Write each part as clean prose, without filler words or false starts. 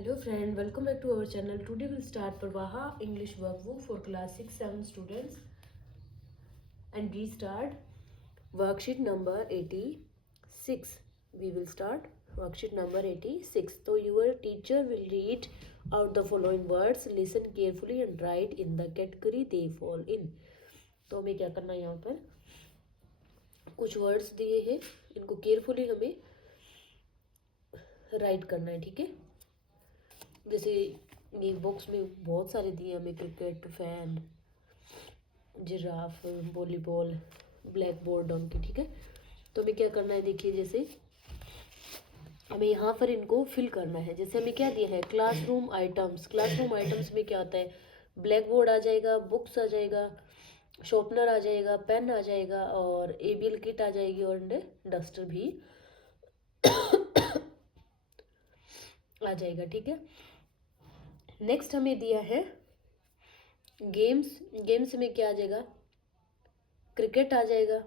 Hello friend, welcome back to our channel. Today we'll start Parvaha English workbook for class 6-7 students and restart worksheet number 86. We will start worksheet number 86. So your teacher will read out the following words, listen carefully and write in the category they fall in. तो हमें क्या करना है, यहाँ पर कुछ words दिए हैं, इनको केयरफुली हमें राइट करना है, ठीक है। जैसे ये बॉक्स में बहुत सारे दिए हमें, cricket, fan, giraffe, volleyball, blackboard, donkey, ठीक है। तो हमें क्या करना है, देखिए जैसे हमें यहाँ पर इनको फिल करना है। जैसे हमें क्या दिया है, क्लासरूम आइटम्स। क्लासरूम आइटम्स में क्या आता है, ब्लैक बोर्ड आ जाएगा, बुक्स आ जाएगा, शॉर्पनर आ जाएगा, पेन आ जाएगा और एबीएल किट आ जाएगी और डस्टर भी आ जाएगा, ठीक है। नेक्स्ट हमें दिया है गेम्स। गेम्स में क्या आ जाएगा, क्रिकेट आ जाएगा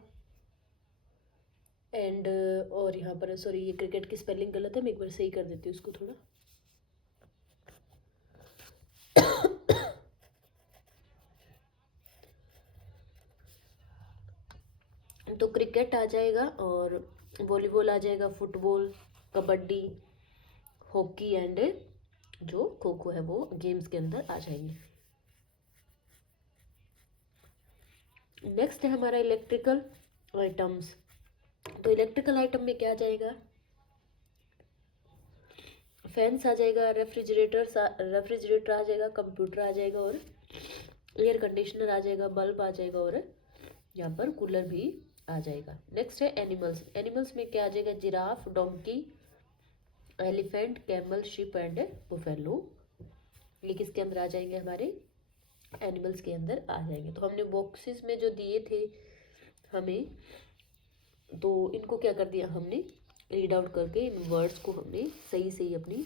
एंड और यहाँ पर सॉरी, ये क्रिकेट की स्पेलिंग गलत है, मैं एक बार सही कर देती हूँ इसको थोड़ा। तो क्रिकेट आ जाएगा और वॉलीबॉल आ जाएगा, फुटबॉल, कबड्डी, हॉकी एंड जो खो खो है वो गेम्स के अंदर आ जाएंगे। नेक्स्ट है हमारा इलेक्ट्रिकल आइटम्स। तो इलेक्ट्रिकल आइटम में क्या आ जाएगा, फैंस आ जाएगा, रेफ्रिजरेटर आ जाएगा, कंप्यूटर आ जाएगा और एयर कंडीशनर आ जाएगा, बल्ब आ जाएगा और यहाँ पर कूलर भी आ जाएगा। नेक्स्ट है एनिमल्स। एनिमल्स में क्या आ जाएगा, giraffe, donkey, elephant, camel, ship and buffalo. ये किसके अंदर आ जाएंगे, हमारे एनिमल्स के अंदर आ जाएंगे। तो हमने बॉक्सेस में जो दिए थे हमें, तो इनको क्या कर दिया हमने, रीड आउट करके इन वर्ड्स को हमने सही सही अपनी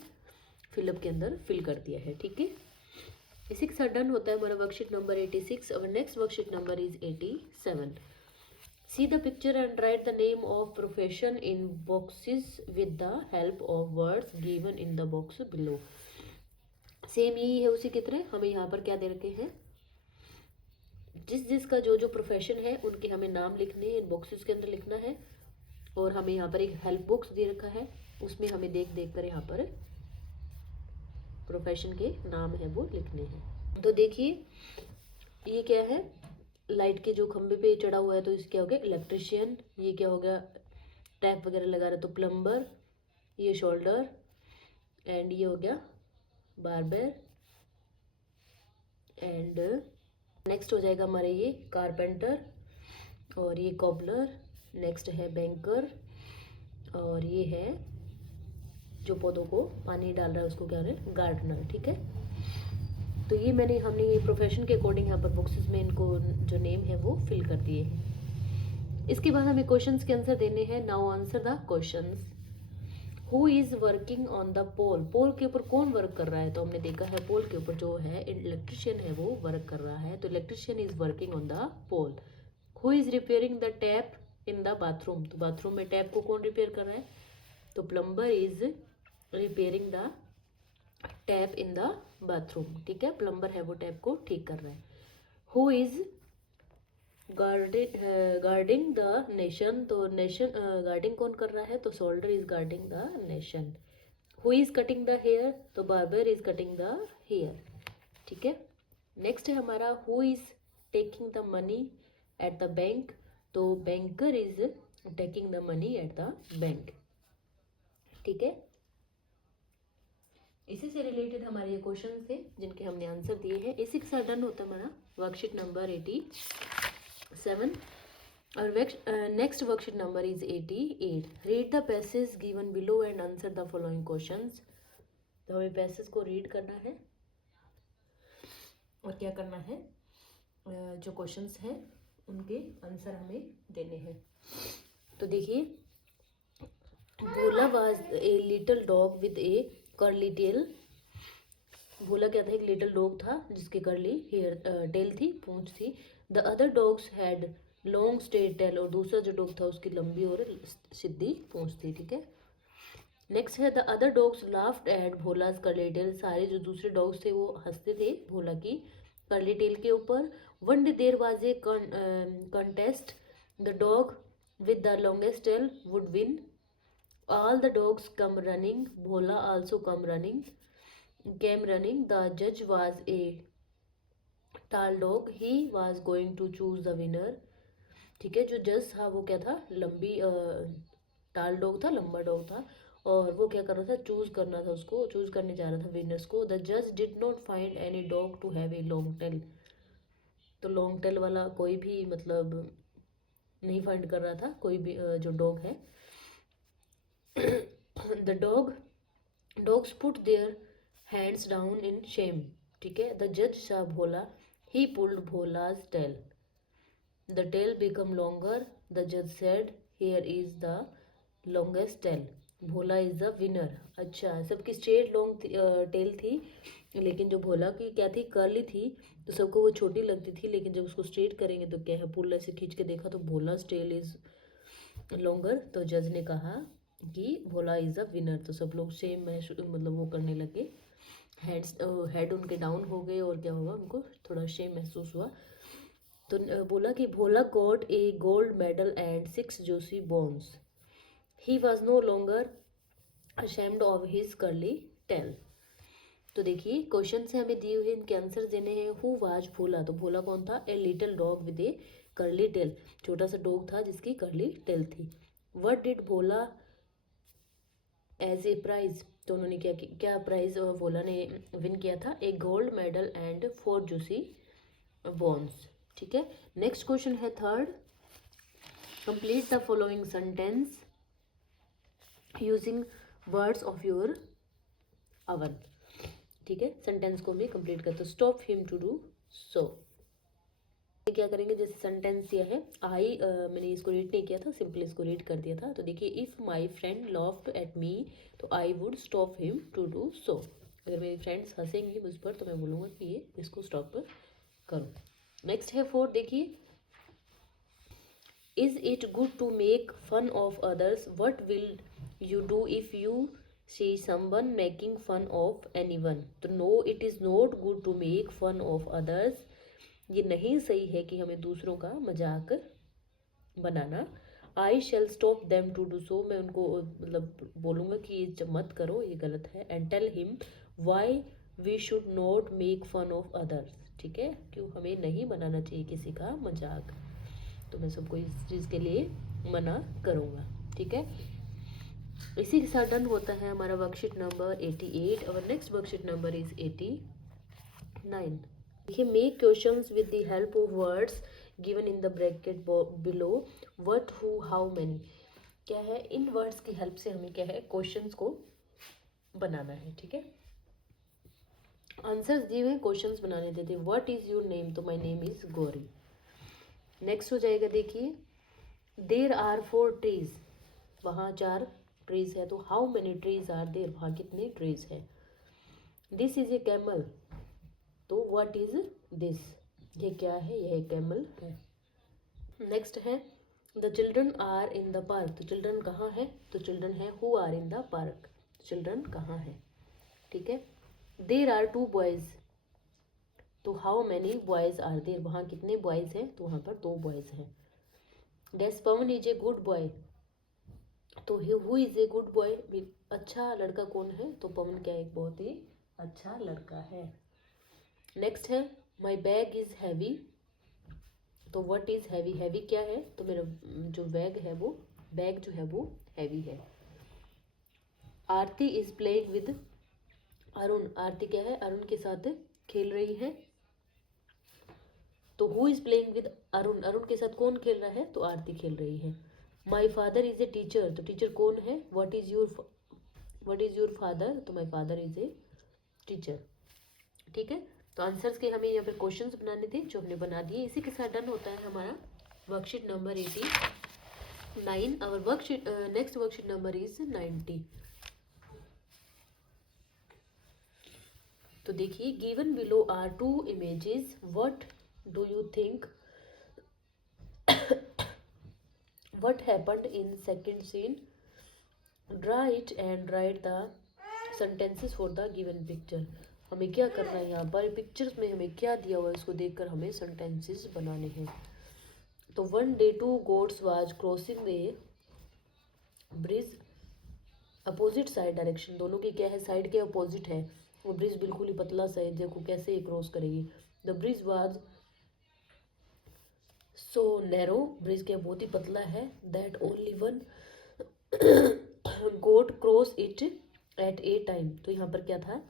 फिलअप के अंदर फिल कर दिया है, ठीक है। 6 डन होता है हमारा वर्कशीट नंबर 86। और next worksheet number is 87। See the picture and write the name of profession in boxes with the help of words given in the box below. Same यही है उसी की तरह, हमें यहाँ पर क्या दे रखे हैं, जिसका जो जो प्रोफेशन है उनके हमें नाम लिखने हैं, इन बॉक्सेस के अंदर लिखना है। और हमें यहाँ पर एक हेल्प बॉक्स दे रखा है, उसमें हमें देख देख कर यहाँ पर प्रोफेशन के नाम है वो लिखने हैं। तो देखिए ये क्या है, लाइट के जो खंबे पे चढ़ा हुआ है, तो इस क्या हो गया, इलेक्ट्रिशियन। ये क्या हो गया, टैप वगैरह लगा रहा है तो प्लम्बर। ये शोल्डर एंड ये हो गया बार्बर एंड नेक्स्ट हो जाएगा हमारे ये कारपेंटर और ये कॉबलर। नेक्स्ट है बैंकर और ये है जो पौधों को पानी डाल रहा है उसको क्या है, गार्डनर, ठीक है। तो ये हमने ये प्रोफेशन के अकॉर्डिंग यहाँ पर बॉक्सेस में इनको जो नेम है वो फिल कर दिए हैं। इसके बाद हमें क्वेश्चंस के आंसर देने हैं। Now answer the questions. Who is working on the pole. Pole के ऊपर कौन वर्क कर रहा है, तो हमने देखा है पोल के ऊपर जो है इलेक्ट्रिशियन है वो वर्क कर रहा है, तो electrician is working on the pole. Who is repairing the tap in the bathroom. तो बाथरूम में टैप को कौन रिपेयर कर रहा है, तो plumber is repairing the tap in the bathroom, ठीक है। प्लम्बर है वो टैप को ठीक कर रहा है। Who is guarding the nation. तो नेशन गार्डिंग कौन कर रहा है, तो soldier is guarding the nation. Who is cutting the hair, तो barber is cutting the hair, ठीक है। नेक्स्ट है हमारा who is taking the money at the bank. तो banker is taking the money at the bank, ठीक है। इसी से रिलेटेड हमारे ये क्वेश्चन थे जिनके हमने आंसर दिए हैं। इसी के साथ डन होता है हमारा वर्कशीट नंबर 87। और next worksheet number is 88। Read the passage given below and answer the following questions. तो हमें पैसेज को रीड करना है और क्या करना है, जो क्वेश्चंस हैं उनके आंसर हमें देने हैं। तो देखिए, Bhola was a little dog with a curly tail. Bhola क्या था, एक लिटिल डॉग था जिसके कर्ली हेयर टेल थी, पूंछ थी। The other dogs had long straight tail. और दूसरा जो डॉग था उसकी लंबी और सीधी पूंछ थी, ठीक है। नेक्स्ट है the other dogs laughed at Bhola's curly tail, सारे जो दूसरे डॉग्स थे वो हंसते थे भोला की कर्ली टेल के ऊपर। One day there was a contest, the dog with the longest tail would win, all the dogs come running, Bhola also come running came running, the जज was a tall dog, he was going to choose the winner. ठीक है, जो जज था वो क्या था, लंबी टाल डॉग था, लंबा डॉग था, और वो क्या कर रहा था, चूज करना था, उसको चूज करने जा रहा था विनर्स को। द जज did not find any dog to have a long tail, तो लॉन्ग टेल वाला कोई भी मतलब नहीं फाइंड कर रहा था कोई भी जो डॉग है। The dogs put their hands down in Shem. ठीक है, द जज सा भोला, ही pulled भोलाज tell, the tell become longer, the जज said here is the longest tell, Bhola is the winner. अच्छा, सबकी स्ट्रेट लॉन्ग टेल थी, लेकिन जो भोला की क्या थी, कर्ली थी, तो सबको वो छोटी लगती थी, लेकिन जब उसको स्ट्रेट करेंगे तो क्या है, पुल ऐसे खींच के देखा तो भोला टेल इज लॉन्गर, तो जज ने कहा कि भोला इज द विनर। तो सब लोग सेम मतलब वो करने लगे, हेड्स हेड उनके डाउन हो गए, और क्या हुआ, उनको थोड़ा शेम महसूस हुआ। तो बोला कि Bhola got a gold medal and 6 juicy bones, he was no longer ashamed of his curly tail. तो देखिए क्वेश्चन से हमें दिए हुए इनके आंसर देने हैं। हु वाज भोला, तो भोला कौन था, a little dog with a curly tail, छोटा सा डॉग था जिसकी कर्ली टेल थी। What did Bhola as a prize, तो उन्होंने क्या प्राइज भोला ने विन किया था, a gold medal and 4 juicy bones. ठीक है, नेक्स्ट क्वेश्चन है third, complete the following sentence using words of your own. ठीक है, सेंटेंस को भी कंप्लीट करते, stop him to do so. क्या करेंगे, जैसे सेंटेंस दिया है, आई मैंने इसको रीड नहीं किया था, सिंपली इसको रीड कर दिया था। तो देखिए, if my friend laughed at me, तो I would stop him to do so. अगर मेरी फ्रेंड्स हंसेंगी मुझ पर तो मैं बोलूँगा कि ये इसको स्टॉप करो। नेक्स्ट है फोर्थ, देखिए, is it good to make fun of others, what will you do if you see someone making fun of anyone. तो no, it is not good to make fun of others, ये नहीं सही है कि हमें दूसरों का मजाक बनाना। I shall stop them to do so, मैं उनको मतलब बोलूँगा कि ये मत करो, ये गलत है। And tell him why we should not make fun of others. ठीक है, क्यों हमें नहीं बनाना चाहिए किसी का मजाक, तो मैं सबको इस चीज़ के लिए मना करूँगा। ठीक है, इसी के साथ डन होता है हमारा वर्कशीट नंबर 88। और नेक्स्ट वर्कशीट नंबर इज 89। देखिए, make questions with the help of words given in the bracket below, what who how many. क्या है, इन वर्ड्स की हेल्प से हमें क्या है, क्वेश्चंस को बनाना है। ठीक है, आंसर्स दिए हुए क्वेश्चंस बनाने देते। व्हाट इज योर नेम, तो my name is Gauri. Next हो जाएगा, देखिए, देर आर 4 ट्रीज, वहाँ 4 ट्रीज है, तो how many trees are there, वहाँ कितने ट्रीज है। दिस इज ए कैमल, तो व्हाट इज दिस, ये क्या है, यह कैमल है। नेक्स्ट है, the children are in the park, तो चिल्ड्रन कहाँ है, तो चिल्ड्रन है who are in the park, children कहाँ है। ठीक है, देर आर 2 बॉयज, तो how many boys are there, वहाँ कितने बॉयज हैं, तो वहाँ पर 2 बॉयज हैं। Dash Pawan is a good boy, तो who is a good boy, अच्छा लड़का कौन है, तो पवन क्या एक बहुत ही अच्छा लड़का है। नेक्स्ट है, माई बैग इज हैवी, तो व्हाट इज हैवी, हैवी क्या है, तो मेरा जो बैग है वो, बैग जो है वो हैवी है। आरती इज प्लेइंग विद अरुण, आरती क्या है, अरुण के साथ खेल रही है। तो who is playing with Arun, Arun के साथ कौन खेल रहा है, तो आरती खेल रही है। My father is a teacher, तो टीचर कौन है, व्हाट इज योर फादर, तो my father is a teacher. ठीक है, तो आंसर्स के हमें यहाँ पर क्वेश्चंस बनाने थे, जो हमने बना दिए। इसी के साथ डन होता है हमारा वर्कशीट नंबर 89। और worksheet next worksheet number is 90। तो देखिए, given below are 2 images, what do you think what happened in second scene, draw it and write the sentences for the given picture. हमें क्या करना है यहाँ पर, पिक्चर्स में हमें क्या दिया हुआ है उसको देखकर हमें सेंटेंसेस बनाने हैं। तो one day to goats was crossing the bridge opposite side direction. दोनों की क्या है, साइड के अपोजिट है। वो ब्रिज बिल्कुल ही पतला सा है, देखो कैसे ये क्रॉस करेगी। The bridge was so narrow, bridge क्या बहुत ही पतला है। That only one goat cross it at a time. तो यहाँ पर क्या था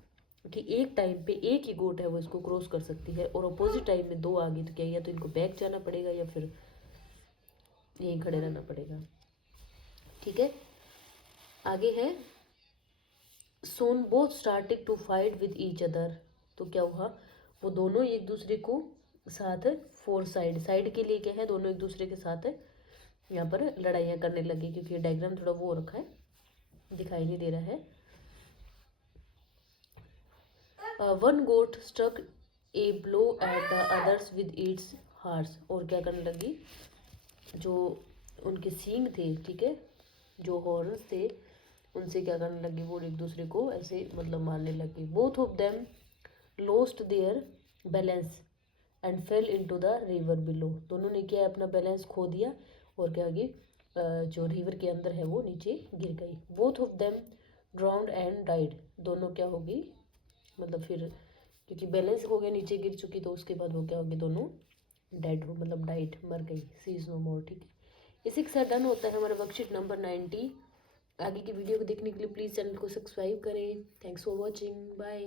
कि एक टाइम पे एक ही गोट है वो इसको क्रॉस कर सकती है, और अपोजिट टाइम में दो आगे। तो क्या, या तो इनको बैक जाना पड़ेगा या फिर यहीं खड़े रहना पड़ेगा। ठीक है, आगे है soon both starting to fight with each other. तो क्या हुआ, वो दोनों एक दूसरे को साथ फोर साइड, साइड के लिए क्या है, दोनों एक दूसरे के साथ यहाँ पर लड़ाइयाँ करने लगे, क्योंकि ये डायग्राम थोड़ा वो रखा है, दिखाई नहीं दे रहा है। One goat struck a blow at the others with its horns. और क्या करने लगी, जो उनके सींग थे, ठीक है, जो हॉर्न्स थे, उनसे क्या करने लगी, वो एक दूसरे को ऐसे मतलब मारने लगी। Both of them lost their balance and fail into the river below. दोनों ने क्या है, अपना बैलेंस खो दिया और क्या होगी, जो रिवर के अंदर है वो नीचे गिर गई। Both of them drowned and died. दोनों क्या होगी, मतलब फिर क्योंकि बैलेंस हो गया, नीचे गिर चुकी, तो उसके बाद वो क्या होगी, दोनों डेड हो, मतलब डाइट, मर गई। सी इज नो मोर। ठीक है, इसी के साथ डन होता है हमारा वर्कशीट नंबर 90। आगे की वीडियो को देखने के लिए प्लीज़ चैनल को सब्सक्राइब करें। Thanks for watching, bye.